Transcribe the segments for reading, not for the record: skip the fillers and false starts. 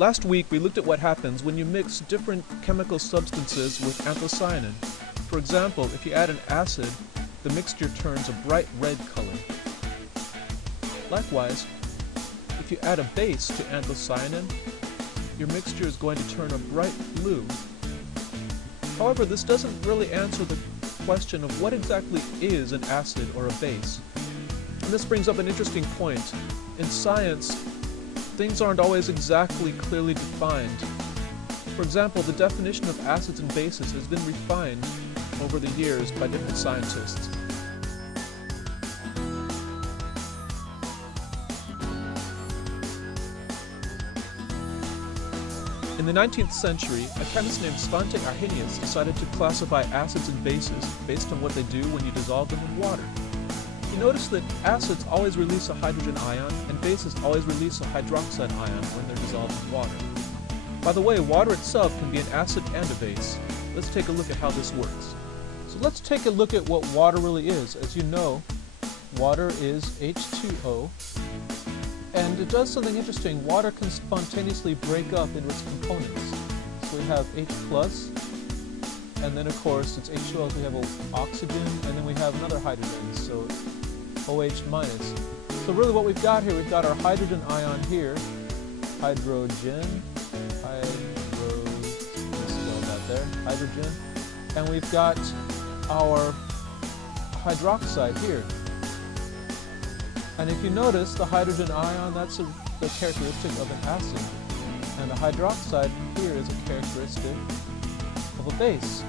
Last week we looked at what happens when you mix different chemical substances with anthocyanin. For example, if you add an acid, the mixture turns a bright red color. Likewise, if you add a base to anthocyanin, your mixture is going to turn a bright blue. However, this doesn't really answer the question of what exactly is an acid or a base. And this brings up an interesting point. In science, things aren't always exactly clearly defined. For example, the definition of acids and bases has been refined over the years by different scientists. In the 19th century, a chemist named Svante Arrhenius decided to classify acids and bases based on what they do when you dissolve them in water. He noticed that acids always release a hydrogen ion and bases always release a hydroxide ion when they're dissolved in water. By the way, water itself can be an acid and a base. Let's take a look at how this works. So let's take a look at what water really is. As you know, water is H2O, and it does something interesting. Water can spontaneously break up into its components. So we have H+, and then of course it's H2O, we have oxygen, and then we have another hydrogen, so OH-. So really what we've got here, we've got our hydrogen ion here, hydrogen, and we've got our hydroxide here. And if you notice, the hydrogen ion, that's the characteristic of an acid, and the hydroxide here is a characteristic of a base.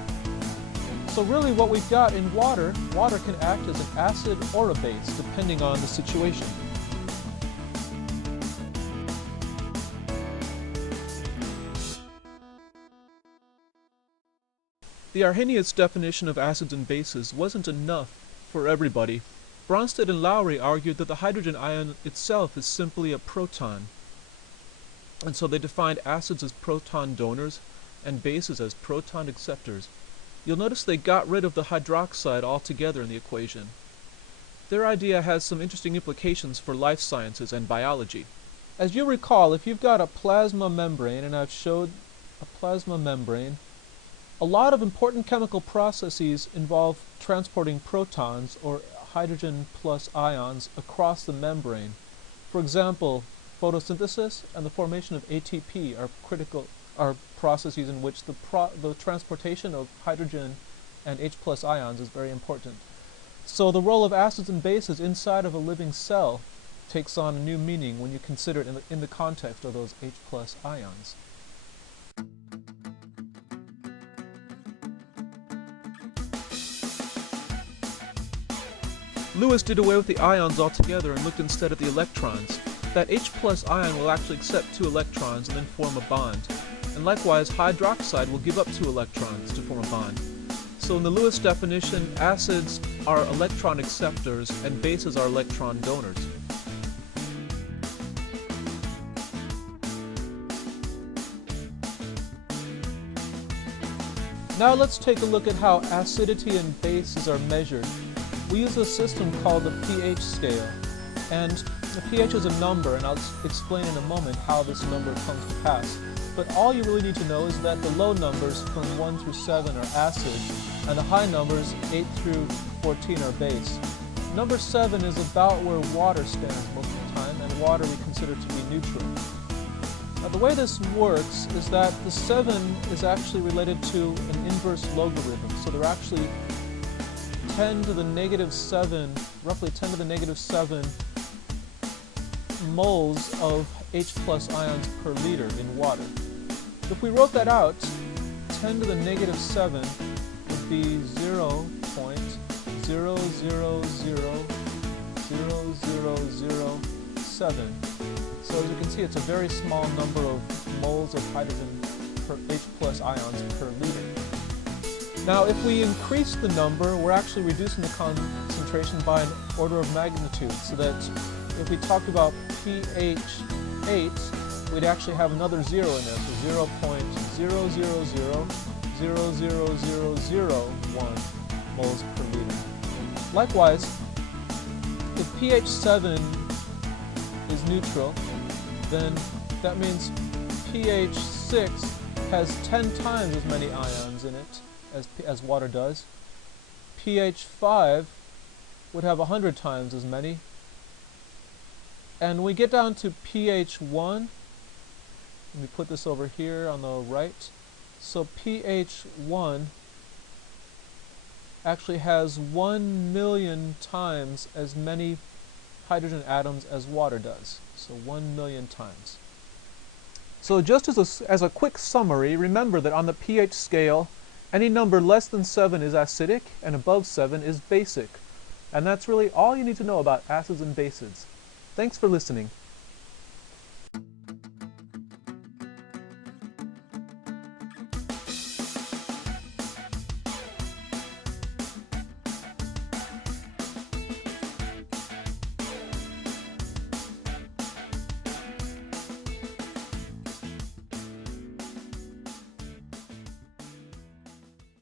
So really what we've got in water, water can act as an acid or a base, depending on the situation. The Arrhenius definition of acids and bases wasn't enough for everybody. Brønsted-Lowry argued that the hydrogen ion itself is simply a proton. And so they defined acids as proton donors and bases as proton acceptors. You'll notice they got rid of the hydroxide altogether in the equation. Their idea has some interesting implications for life sciences and biology. As you recall, if you've got a plasma membrane, and I've showed a plasma membrane, a lot of important chemical processes involve transporting protons or hydrogen plus ions across the membrane. For example, photosynthesis and the formation of ATP are processes in which the transportation of hydrogen and H+ ions is very important. So the role of acids and bases inside of a living cell takes on a new meaning when you consider it in the context of those H+ ions. Lewis did away with the ions altogether and looked instead at the electrons. That H+ ion will actually accept 2 electrons and then form a bond. And likewise, hydroxide will give up 2 electrons to form a bond. So in the Lewis definition, acids are electron acceptors and bases are electron donors. Now let's take a look at how acidity and bases are measured. We use a system called the pH scale, and the pH is a number, and I'll explain in a moment how this number comes to pass. But all you really need to know is that the low numbers from 1 through 7 are acid, and the high numbers 8 through 14 are base. Number 7 is about where water stands most of the time, and water we consider to be neutral. Now the way this works is that the 7 is actually related to an inverse logarithm, so they're actually 10 to the negative 7, roughly 10 to the negative 7 moles of H+ ions per liter in water. If we wrote that out, 10 to the negative 7 would be 0.0000007. So as you can see, it's a very small number of moles of hydrogen per H+ ions per liter. Now, if we increase the number, we're actually reducing the concentration by an order of magnitude, so that if we talked about pH 8, we'd actually have another 0 in there, so 0.000000001 moles per liter. Likewise, if pH 7 is neutral, then that means pH 6 has 10 times as many ions in it as water does. pH 5 would have 100 times as many. And when we get down to pH 1, let me put this over here on the right. So pH 1 actually has 1 million times as many hydrogen atoms as water does. So 1 million times. So just as a quick summary, remember that on the pH scale, any number less than 7 is acidic and above 7 is basic. And that's really all you need to know about acids and bases. Thanks for listening.